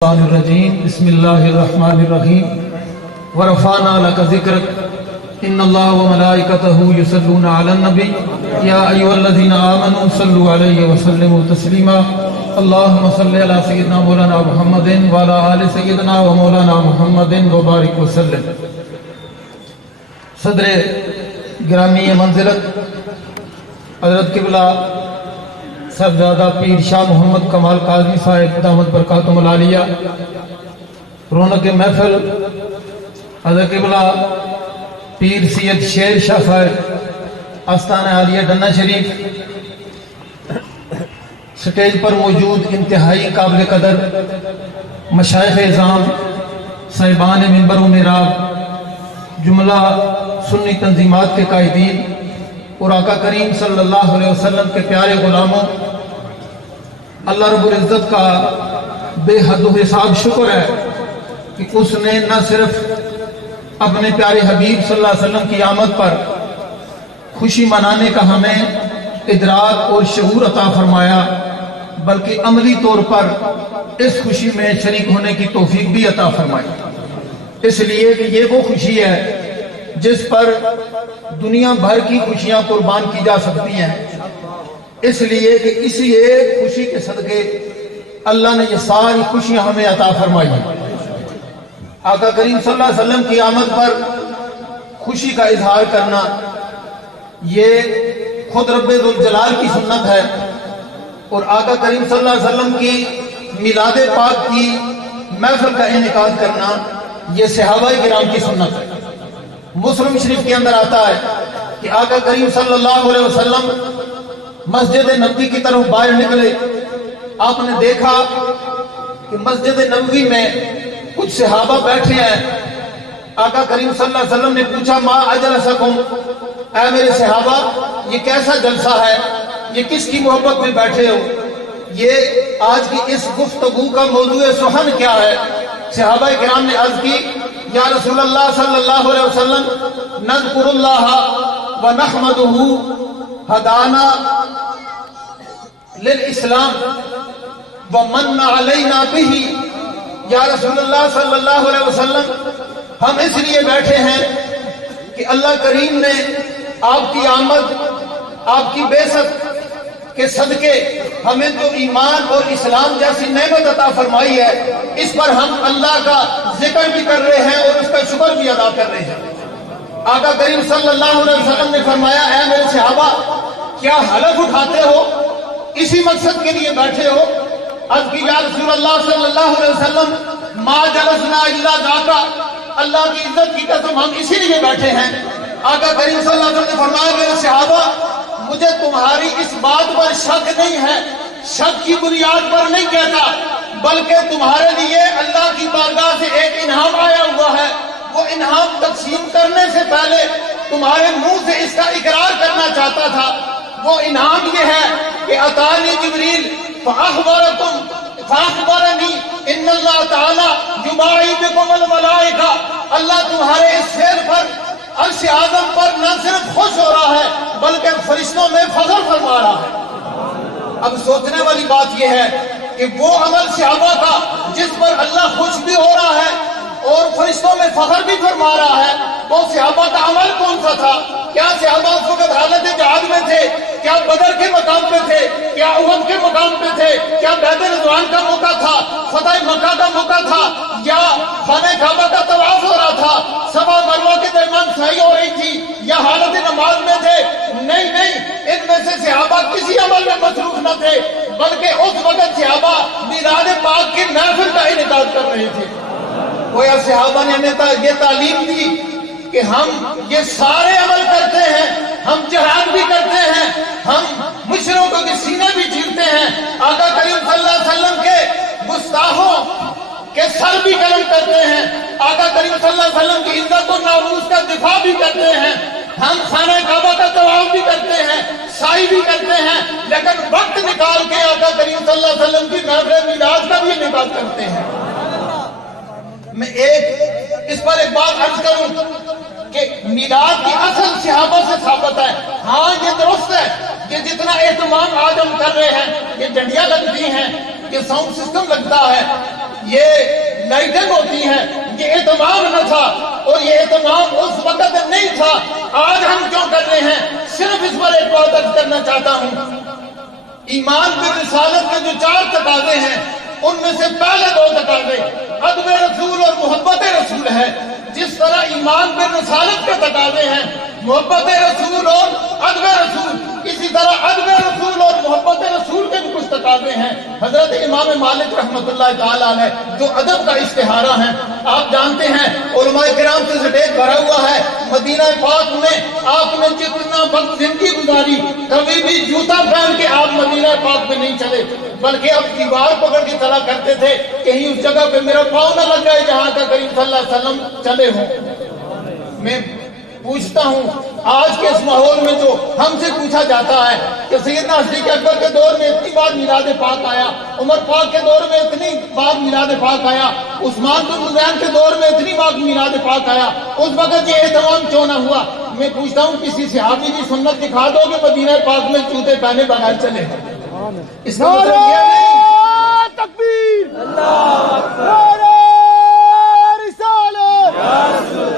الشیطان الرجیم بسم اللہ الرحمن الرحیم ورفعنا لک ذکرک ان اللہ وملائکتہ یصلون علی النبی یا ایھا الذین آمنوا صلوا علیہ وسلموا تسلیما اللہم صلی علی سیدنا مولانا محمد وعلی آل سیدنا و مولانا محمد وبارک وسلم۔ صدر گرامی منزلت حضرت قبلہ صاحبزادہ پیر شاہ محمد کمال قاظمی صاحب دامت برکاتہم العالیہ، رونق محفل حضرت قبلہ پیر سید شیر شاہ صاحب آستانہ عالیہ ڈنہ شریف، سٹیج پر موجود انتہائی قابل قدر مشائخ اعظام، صاحبان منبر و محراب، جملہ سنی تنظیمات کے قائدین اور آقا کریم صلی اللہ علیہ وسلم کے پیارے غلاموں، اللہ رب العزت کا بے حد و حساب شکر ہے کہ اس نے نہ صرف اپنے پیارے حبیب صلی اللہ علیہ وسلم کی آمد پر خوشی منانے کا ہمیں ادراک اور شعور عطا فرمایا، بلکہ عملی طور پر اس خوشی میں شریک ہونے کی توفیق بھی عطا فرمائی، اس لیے کہ یہ وہ خوشی ہے جس پر دنیا بھر کی خوشیاں قربان کی جا سکتی ہیں، اس لیے کہ اسی ایک خوشی کے صدقے اللہ نے یہ ساری خوشیاں ہمیں عطا فرمائی ہیں۔ آقا کریم صلی اللہ علیہ وسلم کی آمد پر خوشی کا اظہار کرنا یہ خود رب ذوالجلال کی سنت ہے، اور آقا کریم صلی اللہ علیہ وسلم کی میلاد پاک کی محفل کا انعقاد کرنا یہ صحابہ کرام کی سنت ہے۔ مسلم شریف کے اندر آتا ہے کہ آقا کریم صلی اللہ علیہ وسلم مسجد نبوی کی طرف باہر نکلے، آپ نے دیکھا کہ مسجد نبوی میں کچھ صحابہ بیٹھے ہیں۔ آقا کریم صلی اللہ علیہ وسلم نے پوچھا ما اجلسکم، اے میرے صحابہ یہ کیسا جلسہ ہے، یہ کس کی محبت میں بیٹھے ہو، یہ آج کی اس گفتگو کا موضوع سخن کیا ہے؟ صحابہ کرام نے عرض کی یا رسول اللہ صلی اللہ علیہ وسلم نذکر اللہ ونحمدہ ہدانا للاسلام ومن علینا بہ، یا رسول اللہ صلی اللہ علیہ وسلم ہم اس لیے بیٹھے ہیں کہ اللہ کریم نے آپ کی آمد، آپ کی بعثت کے صدقے ہمیں جو ایمان اور اسلام جیسی نعمت عطا فرمائی ہے، اس پر ہم اللہ کا ذکر بھی کر رہے ہیں اور اس کا شکر بھی ادا کر رہے ہیں۔ آقا کریم صلی اللہ علیہ وسلم نے فرمایا اے میرے صحابہ کیا حلف اٹھاتے ہو، اسی مقصد کے لیے بیٹھے ہو؟ عرض کی یا رسول اللہ صلی اللہ علیہ وسلم ما جلسنا الا ذاکا، اللہ کی عزت کی قسم ہم اسی لیے بیٹھے ہیں۔ آقا کریم صلی اللہ علیہ وسلم نے فرمایا میرے صحابہ مجھے تمہاری اس بات پر شک نہیں ہے، شک کی بنیاد پر نہیں کہتا، بلکہ تمہارے لیے اللہ کی بارگاہ سے ایک انعام آیا ہوا ہے، وہ انعام تقسیم کرنے سے پہلے تمہارے منہ سے اس کا اقرار کرنا چاہتا تھا۔ وہ انعام یہ ہے کہ اتانی جبریل فاخبرنی ان اللہ تعالی یباہی بکم الملائکہ، اللہ تمہارے اس فعل پر عرش اعظم پر نہ صرف خوش ہو رہا ہے بلکہ فرشتوں میں فخر فرما رہا ہے۔ اب سوچنے والی بات یہ ہے کہ وہ عمل صحابہ کا جس پر اللہ خوش بھی ہو رہا ہے اور فرشتوں میں فخر بھی فرما رہا ہے، وہ صحابہ کا عمل کون سا تھا؟ کیا صحابہ اس وقت حالت جہاد میں تھے؟ کیا بدر کے مقام پہ تھے؟ کیا احد کے مقام پہ تھے؟ کیا بیت رضوان کا موقع تھا؟ فتح مکہ کا موقع تھا؟ یا خانہ کعبہ کا طواف ہو رہا تھا؟ صفا مروہ کے درمیان سعی ہو رہی تھی؟ یا حالت نماز میں تھے؟ نہیں، ان میں سے صحابہ کسی عمل میں مصروف نہ تھے، بلکہ اس وقت صحابہ میلاد پاک کی محفل کا انعقاد کر رہے تھے۔ گویا صحابہ نے ہمیں یہ تعلیم دی کہ ہم یہ سارے عمل کرتے ہیں، ہم جہاد بھی کرتے ہیں، ہم مشرکوں کے سینے بھی چیرتے ہیں، آقا کریم صلی اللہ علیہ وسلم کے گستاخوں کے سر بھی قلم کرتے ہیں، آقا کریم صلی اللہ علیہ وسلم کی عزت و ناموس کا دفاع بھی کرتے ہیں، ہم خانہ کعبہ کا طواف بھی کرتے ہیں، سعی بھی کرتے ہیں، لیکن وقت نکال کے آقا کریم صلی اللہ علیہ وسلم کی محفل میلاد کا بھی انعقاد کرتے ہیں۔ میں اس پر ایک بات عرض کروں کہ میلاد کی اصل صحابہ سے ثابت ہے۔ ہاں یہ درست ہے کہ جتنا اہتمام آج ہم کر رہے ہیں، یہ ڈنڈیاں لگتی ہیں، یہ ساؤنڈ سسٹم لگتا ہے، یہ لائٹنگ ہوتی ہے، یہ اہتمام نہ تھا، اور یہ اہتمام اس وقت نہیں تھا۔ آج ہم کیوں کر رہے ہیں؟ صرف اس پر ایک بات عرض کرنا چاہتا ہوں، ایمان بالرسالت کے جو 4 تقاضے ہیں، ان میں سے پہلے 2 تقاضے ادب رسول اور محبت رسول ہے۔ جس طرح ایمان بالرسالت کے تقاضے ہیں، محبت رسول اور ادب رسول، اسی طرح ادب رسول اور محبت رسول کے بھی کچھ تقاضے ہیں۔ حضرت امام مالک رحمۃ اللہ تعالی علیہ جو ادب کا اشتہارہ ہیں، آپ جانتے ہیں علماء کرام سے سٹیج بھرا ہوا ہے۔ مدینہ پاک میں آپ نے جتنا وقت زندگی گزاری، کبھی بھی جوتا پہن کے آپ مدینہ پاک میں نہیں چلے، بلکہ اب دیوار پکڑ کے چلا کرتے تھے، کہیں اس جگہ پہ میرا پاؤں نہ لگ جائے جہاں کا کریم صلی اللہ علیہ وسلم چلے ہوں۔ میں پوچھتا ہوں، آج کے اس ماحول میں جو ہم سے پوچھا جاتا ہے کہ سیدنا صدیق اکبر کے دور میں اتنی بار میلاد پاک آیا، عمر پاک کے دور میں اتنی بار میلاد پاک آیا، عثمان بن عفان کے دور میں اتنی بار میلاد پاک آیا، اس وقت یہ اہتمام کیوں نہ ہوا؟ میں پوچھتا ہوں، کسی صحابی کی سنت دکھا دو کہ مدینہ پاک میں جوتے پہنے بغیر چلے؟ اس کا مطلب یہ نہیں۔ تکبیر، اللہ اکبر، نعرہ رسالت،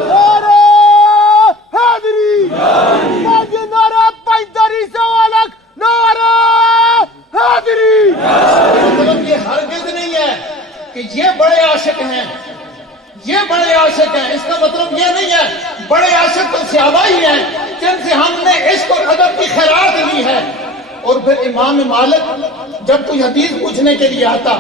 نعرہ حیدری، نعرہ پیدری سوالک، نعرہ حیدری۔ مطلب یہ ہرگز نہیں ہے کہ یہ بڑے عاشق ہیں، یہ بڑے عاشق ہیں، اس کا مطلب یہ نہیں ہے۔ بڑے عاشق تو صحابہ ہی ہیں جن سے ہم نے عشق اور ادب کی خیرات لی ہے۔ اور پھر امام مالک جب کوئی حدیث پوچھنے کے لیے آتا،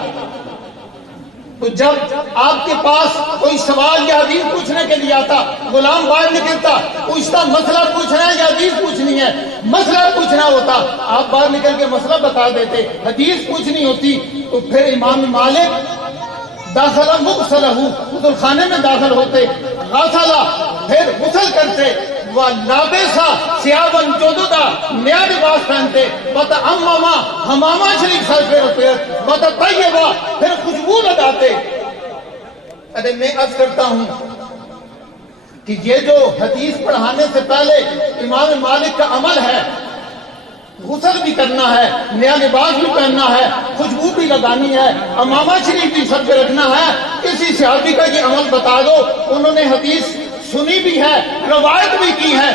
تو جب آپ کے پاس کوئی سوال یا حدیث پوچھنے کے لیے آتا، غلام باہر نکلتا، پوچھتا مسئلہ پوچھنا ہے یا حدیث پوچھنی ہے؟ مسئلہ پوچھنا ہوتا، آپ باہر نکل کے مسئلہ بتا دیتے۔ حدیث پوچھنی ہوتی تو پھر امام مالک داخلہ مغسلہ غسل خانے میں داخل ہوتے، غسلہ پھر غسل کرتے، وَلَابِسَ ثِيَابًا جُدُدًا نیا لباس پہنتے، وَتَعَمَّمَ حمامہ شریف سر پہ رکھتے، وَتَطَيَّبَ پھر خوشبو لگاتے۔ ارے میں عرض کرتا ہوں کہ یہ جو حدیث پڑھانے سے پہلے امام مالک کا عمل ہے، غسل بھی کرنا ہے، نیا لباس بھی پہننا ہے، خوشبو بھی لگانی ہے، امامہ شریف بھی سر پہ رکھنا ہے، کسی صحابی کا یہ عمل بتا دو، انہوں نے حدیث سنی بھی ہے، روایت بھی کی ہے،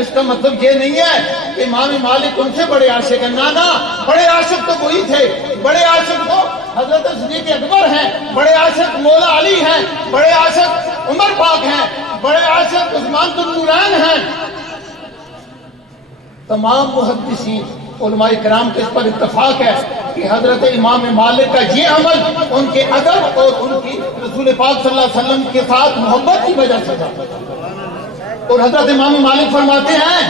اس کا مطلب یہ نہیں ہے کہ امام مالک ان سے بڑے عاشق ہیں۔ نہ بڑے عاشق تو وہی تھے، بڑے عاشق تو حضرت صدیق اکبر ہیں، بڑے عاشق مولا علی ہیں، بڑے عاشق عمر پاک ہیں، بڑے عاشق عثمان بن عفان ہیں۔ تمام محدثین علماء کرام کے اس پر اتفاق ہے کہ حضرت امام مالک کا یہ عمل ان کے ادب اور ان کی رسول پاک صلی اللہ علیہ وسلم کے ساتھ محبت کی وجہ سے تھا۔ اور حضرت امام مالک فرماتے ہیں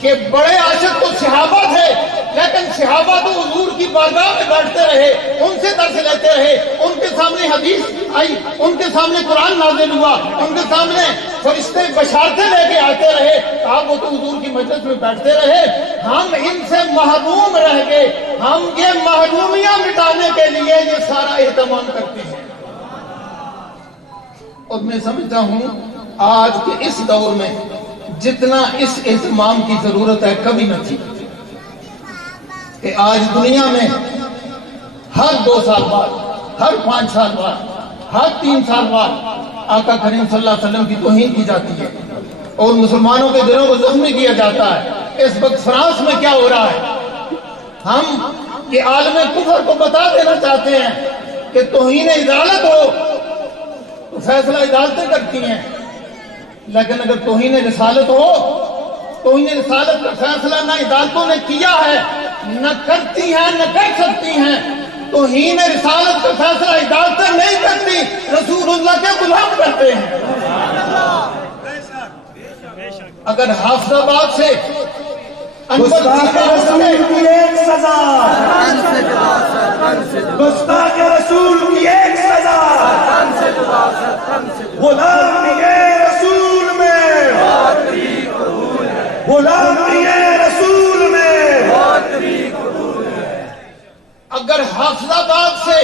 کہ بڑے عاشق تو صحابہ تھے، لیکن صحابہ تو حضور کی بارگاہ میں بیٹھتے رہے، ان سے درس لیتے رہے، ان کے سامنے حدیث آئی، ان کے سامنے قرآن نازل ہوا، ان کے سامنے فرشتے بشارتیں لے کے آتے رہے، آپ وہ تو حضور کی مجلس میں بیٹھتے رہے، ہم ان سے محروم رہ گئے، ہم یہ محرومیاں مٹانے کے لیے یہ سارا اہتمام کرتے ہیں۔ اور میں سمجھتا ہوں آج کے اس دور میں جتنا اس اہتمام کی ضرورت ہے کبھی نہ تھی، کہ آج دنیا میں ہر 2 سال بعد، ہر 5 سال بعد، ہر 3 سال بعد آقا کریم صلی اللہ علیہ وسلم کی توہین کی جاتی ہے اور مسلمانوں کے دلوں کو زخمی کیا جاتا ہے۔ اس وقت فرانس میں کیا ہو رہا ہے؟ ہم یہ عالم کفر کو بتا دینا چاہتے ہیں کہ توہین عدالت ہو تو فیصلہ عدالتیں کرتی ہیں، لیکن اگر توہین رسالت ہو، توہین رسالت کا فیصلہ نہ عدالتوں نے کیا ہے، نہ کرتی ہیں، نہ کر سکتی ہیں۔ توہین رسالت کا فیصلہ عدالتیں نہیں کرتی، رسول اللہ کے غلام کرتے ہیں۔ اگر حافظ آباد سے گستاخ رسول کی ایک سزا، گستاخ رسول کی ایک سزا، غلامی رسول میں، غلامی رسول میں۔ اگر حافظ آباد سے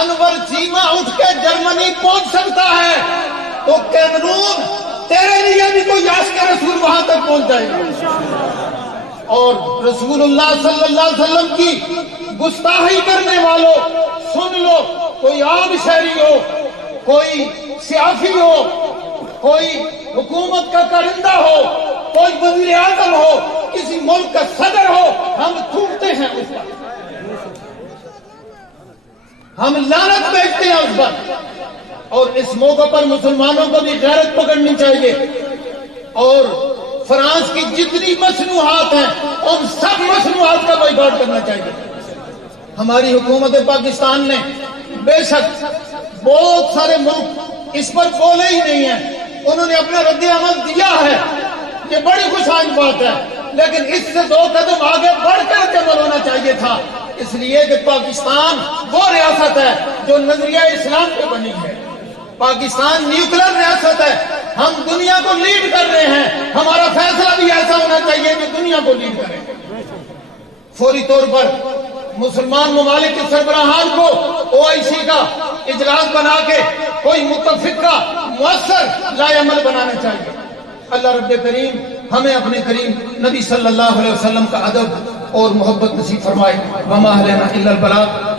انور چیمہ اٹھ کے جرمنی پہنچ سکتا ہے تو کیمرون تیرے لیے بھی کوئی عاشق رسول وہاں تک پہنچ جائے گا۔ اور رسول اللہ صلی اللہ علیہ وسلم کی گستاخی کرنے والوں سن لو، کوئی عام شہری ہو، کوئی سیاسی ہو، کوئی حکومت کا کرندہ ہو، کوئی وزیر اعظم ہو، کسی ملک کا صدر ہو، ہم تھوکتے ہیں اس پر، ہم لعنت بھیجتے ہیں اس پر۔ اور اس موقع پر مسلمانوں کو بھی غیرت پکڑنی چاہیے اور فرانس کی جتنی مصنوعات ہیں ان سب مصنوعات کا بائیکاٹ کرنا چاہیے۔ ہماری حکومت پاکستان نے بے شک بہت سارے ملک اس پر بولے ہی نہیں ہیں، انہوں نے اپنا رد عمل دیا ہے، یہ بڑی خوش آئند بات ہے، لیکن اس سے 2 قدم آگے بڑھ کر عمل ہونا چاہیے تھا، اس لیے کہ پاکستان وہ ریاست ہے جو نظریہ اسلام پہ بنی ہے، پاکستان نیوکلر ریاست ہے، ہم دنیا کو لیڈ کر رہے ہیں، ہمارا فیصلہ بھی ایسا ہونا چاہیے کہ دنیا کو لیڈ کرے۔ فوری طور پر مسلمان ممالک کے سربراہان کو OIC کا اجلاس بنا کے کوئی متفقہ مؤثر لائحہ عمل بنانا چاہیے۔ اللہ رب کریم ہمیں اپنے کریم نبی صلی اللہ علیہ وسلم کا ادب اور محبت نصیب فرمائے۔ وما علینا الا البلاغ۔